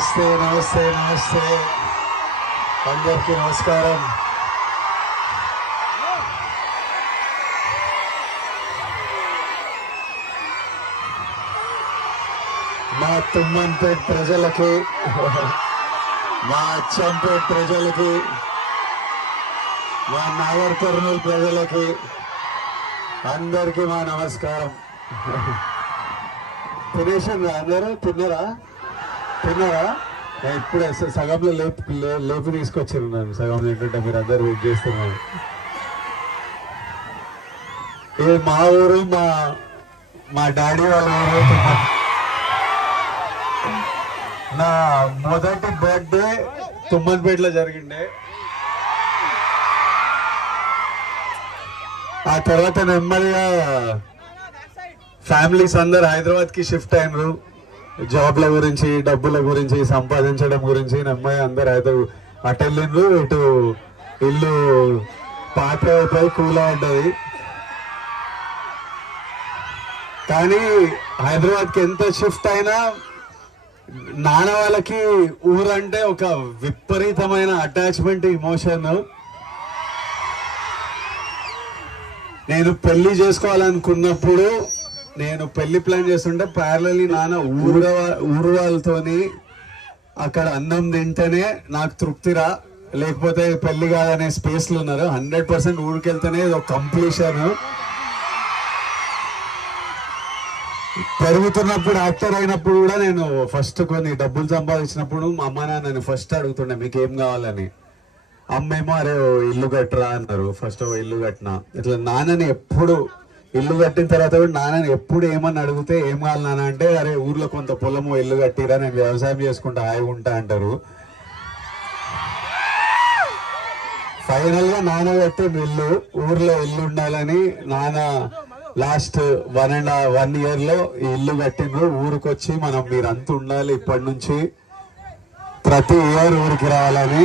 నమస్తే నమస్తే నమస్తే అందరికీ నమస్కారం. మా తుమ్మన్పేట్ ప్రజలకి, మా అచ్చంపేట్ ప్రజలకి, మా నాగర్ కర్నూలు ప్రజలకి అందరికీ మా నమస్కారం. తినేసాను అందరూ తిన్నారా? ఇప్పుడే సగంలో లేపు తీసుకొచ్చారు. నన్ను సగంలో ఏంటంటే మీరు అందరు వెయిట్ చేస్తున్నారు. ఇది మా ఊరు, మా డాడీ వాళ్ళ ఊరు. నా మొదటి బర్త్డే తుమ్మన్పేటలో జరిగిండే. ఆ తర్వాత నెమ్మదిగా ఫ్యామిలీస్ అందరు హైదరాబాద్ కి షిఫ్ట్ అయినరు. జాబ్ల గురించి, డబ్బుల గురించి, సంపాదించడం గురించి నెమ్మదిగా అందరు అయితే అటు వెళ్ళిండ్రు. ఇటు ఇల్లు పాత అయిపోయి కూలబడ్డది. కానీ హైదరాబాద్ కి ఎంత షిఫ్ట్ అయినా నాన్న వాళ్ళకి ఊరంటే ఒక విపరీతమైన అటాచ్మెంట్, ఇమోషన్. నేను పెళ్లి చేసుకోవాలనుకున్నప్పుడు, నేను పెళ్లి ప్లాన్ చేస్తుంటే ప్యారలీ నాన్న ఊరు వాళ్ళతోని అక్కడ అన్నం తింటేనే నాకు తృప్తిరా, లేకపోతే పెళ్లి కాదనే స్పేస్లు ఉన్నారు. 100% ఊరికి వెళ్తేనే ఇది ఒక కంప్లీషన్. పెరుగుతున్నప్పుడు, యాక్టర్ అయినప్పుడు కూడా నేను ఫస్ట్ కొన్ని డబ్బులు సంపాదించినప్పుడు మా అమ్మ నాన్న ఫస్ట్ అడుగుతుండే మీకు ఏం కావాలని. అమ్మేమో అరే ఇల్లు కట్టరా అన్నారు. ఫస్ట్ ఇల్లు కట్టినా. ఇట్లా నాన్నని ఎప్పుడు ఇల్లు కట్టిన తర్వాత కూడా నాన్నని ఎప్పుడు ఏమని అడిగితే ఏం కావాలి నాన్న అంటే అరే ఊర్లో కొంత పొలము ఇల్లు కట్టిరా, నేను వ్యవసాయం చేసుకుంటా హాయిగా ఉంటా అంటారు. ఫైనల్ గా నాన్న కట్టిన ఇల్లు, ఊర్లో ఇల్లు ఉండాలని నాన్న లాస్ట్ 1.5 year లో ఈ ఇల్లు కట్టిండ్రు. ఊరికి వచ్చి మనం మీరంతా ఉండాలి, ఇప్పటి నుంచి ప్రతి ఇయర్ ఊరికి రావాలని.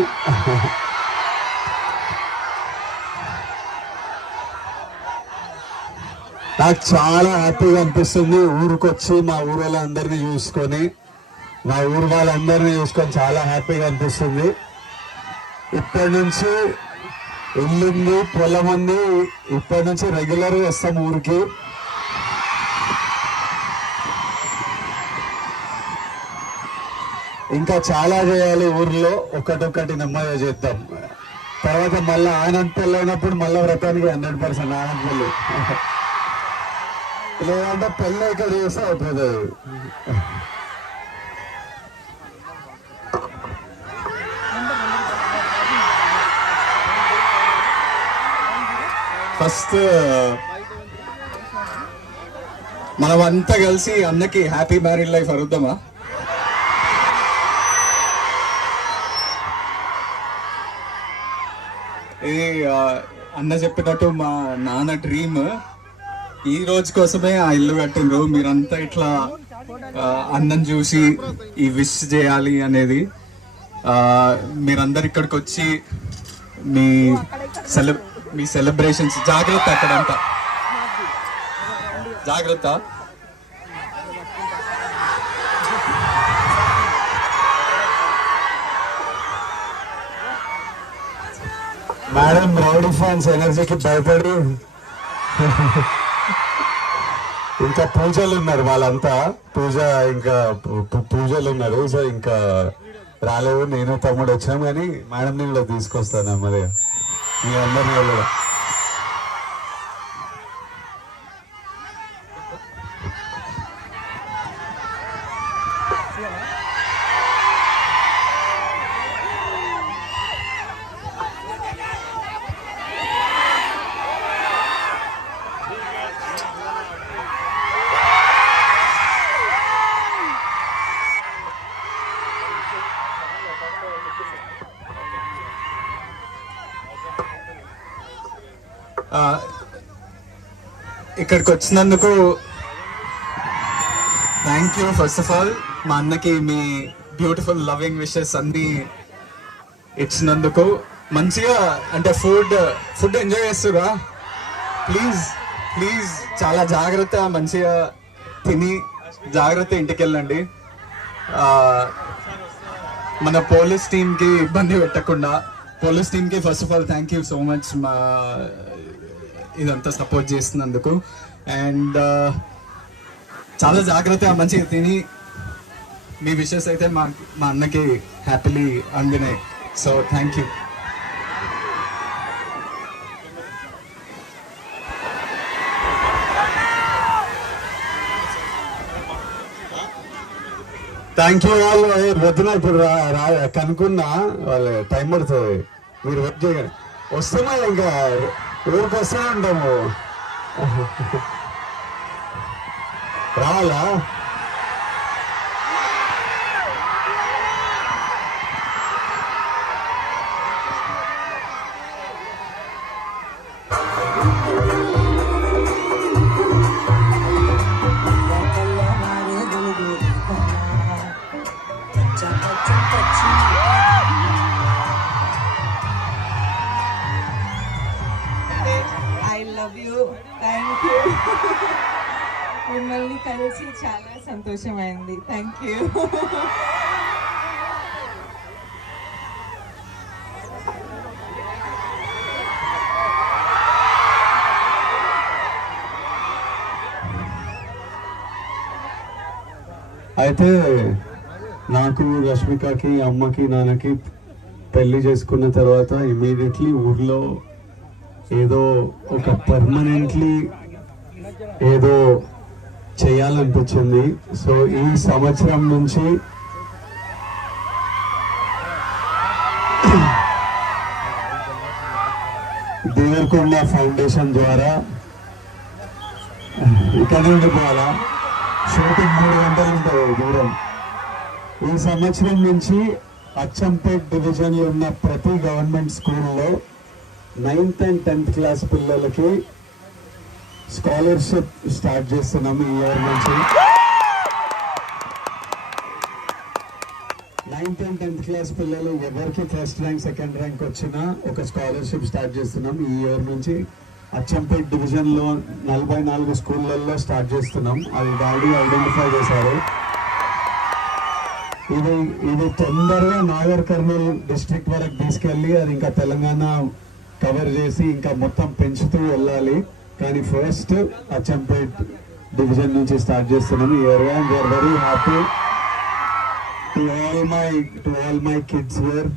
నాకు చాలా హ్యాపీగా అనిపిస్తుంది. ఊరికి వచ్చి మా ఊరు వాళ్ళందరినీ చూసుకొని, మా ఊరు వాళ్ళందరినీ చూసుకొని చాలా హ్యాపీగా అనిపిస్తుంది. ఇప్పటి నుంచి ఇల్లుంది, పొలం ఉంది. ఇప్పటి నుంచి రెగ్యులర్ గా వస్తాం ఊరికి. ఇంకా చాలా చేయాలి ఊర్లో, ఒకటొక్కటి నెమ్మదిగా చేద్దాం. తర్వాత మళ్ళీ ఆనంద్ పెళ్ళి అయినప్పుడు మళ్ళీ వ్రతానికి 100% ఆనంద్ పెళ్ళి, లేదంటే పెళ్ళి ఇక్కడ చేస్తే అయిపోతుంది. ఫస్ట్ మనమంతా కలిసి అన్నకి హ్యాపీ మ్యారీడ్ లైఫ్ అరుద్దామా? ఇది అన్న చెప్పినట్టు మా నాన్న డ్రీమ్. ఈ రోజు కోసమే ఆ ఇల్లు కట్టిండ్రు. మీరంతా ఇట్లా అన్నం చూసి ఈ విష్ చేయాలి అనేది. మీరందరు ఇక్కడికి వచ్చి మీ సెలబ్రేషన్స్, జాగ్రత్త అక్కడంతా జాగ్రత్త. మేడం రౌడీ ఫ్యాన్స్ ఎనర్జీకి భయపడి ఇంకా పూజలు ఉన్నారు, వాళ్ళంతా పూజలు ఉన్నారు. సో ఇంకా రాలేదు. నేను తమ్ముడు వచ్చాం, కానీ మేడంని కూడా తీసుకొస్తాను మరి మీ అందరినీ కూడా. ఇక్కడికి వచ్చినందుకు thank you. First of all మా అన్నకి మీ బ్యూటిఫుల్ లవింగ్ విషెస్ అన్ని ఇచ్చినందుకు. మంచిగా అంటే ఫుడ్ ఎంజాయ్ చేస్తురా? ప్లీజ్ చాలా జాగ్రత్త, మంచిగా తిని జాగ్రత్త ఇంటికి వెళ్ళండి. మన పోలీస్ టీమ్ కి ఇబ్బంది పెట్టకుండా, పోలీస్ టీమ్ కి first of all thank you so much మా ఇదంతా సపోర్ట్ చేస్తున్నందుకు. అండ్ చాలా జాగ్రత్తగా మంచిగా తిని మీ విషెస్ అయితే మా అన్నకి హ్యాపీలీ అందినాయి. So thank you. Thank you. వాళ్ళు వద్దున ఇప్పుడు కనుక్కున్నా వాళ్ళు టైం పడుతుంది, మీరు వెయిట్ చేయగలరు. వస్తున్నా ఇంకా ఊరికి వస్తూనే ఉంటాము. రావాలా? I love you. Thank you. మిమ్మల్ని కలిసి చాలా సంతోషమైంది. Thank you. అయితే నాకు రష్మికకి అమ్మకి నాన్నకి పెళ్లి చేసుకున్న తర్వాత ఇమీడియట్లీ ఊర్లో ఏదో ఒక పర్మనెంట్లీ ఏదో చేయాలనిపించింది. సో ఈ సంవత్సరం నుంచి దేవరకొండ ఫౌండేషన్ ద్వారా ఇక్కడ నుండి పోవాలా, షూటింగ్ 3 గంటలు ఉంటుంది దూరం. ఈ సంవత్సరం నుంచి అచ్చంపేట్ డివిజన్లో ఉన్న ప్రతి గవర్నమెంట్ స్కూల్లో 9th and 10th క్లాస్ పిల్లలకి స్కాలర్షిప్ స్టార్ట్ చేస్తున్నాము ఈ ఇయర్ నుంచి. 9th and 10th క్లాస్ పిల్లలు ఎవరికి ఫస్ట్ ర్యాంక్ సెకండ్ ర్యాంక్ వచ్చినా ఒక స్కాలర్షిప్ స్టార్ట్ చేస్తున్నాం ఈ ఇయర్ నుంచి. అచ్చంపేట్ డివిజన్ లో 44 స్కూళ్ళల్లో స్టార్ట్ చేస్తున్నాం. అది డాడీ ఐడెంటిఫై చేశారు. ఇది తొందరగా నాగర్ కర్నూల్ డిస్ట్రిక్ట్ వరకు తీసుకెళ్లి అది ఇంకా తెలంగాణ కవర్ చేసి ఇంకా మొత్తం పెంచుతూ వెళ్ళాలి. కానీ ఫస్ట్ అచ్చంపేట్ డివిజన్ నుంచి స్టార్ట్ చేస్తున్నాం ఈ year. And we're very happy to all my kids where.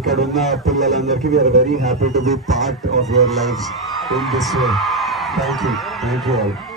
ఇక్కడ ఉన్న పిల్లలందరికీ we're very happy to be part of your life in this way. Thank you all.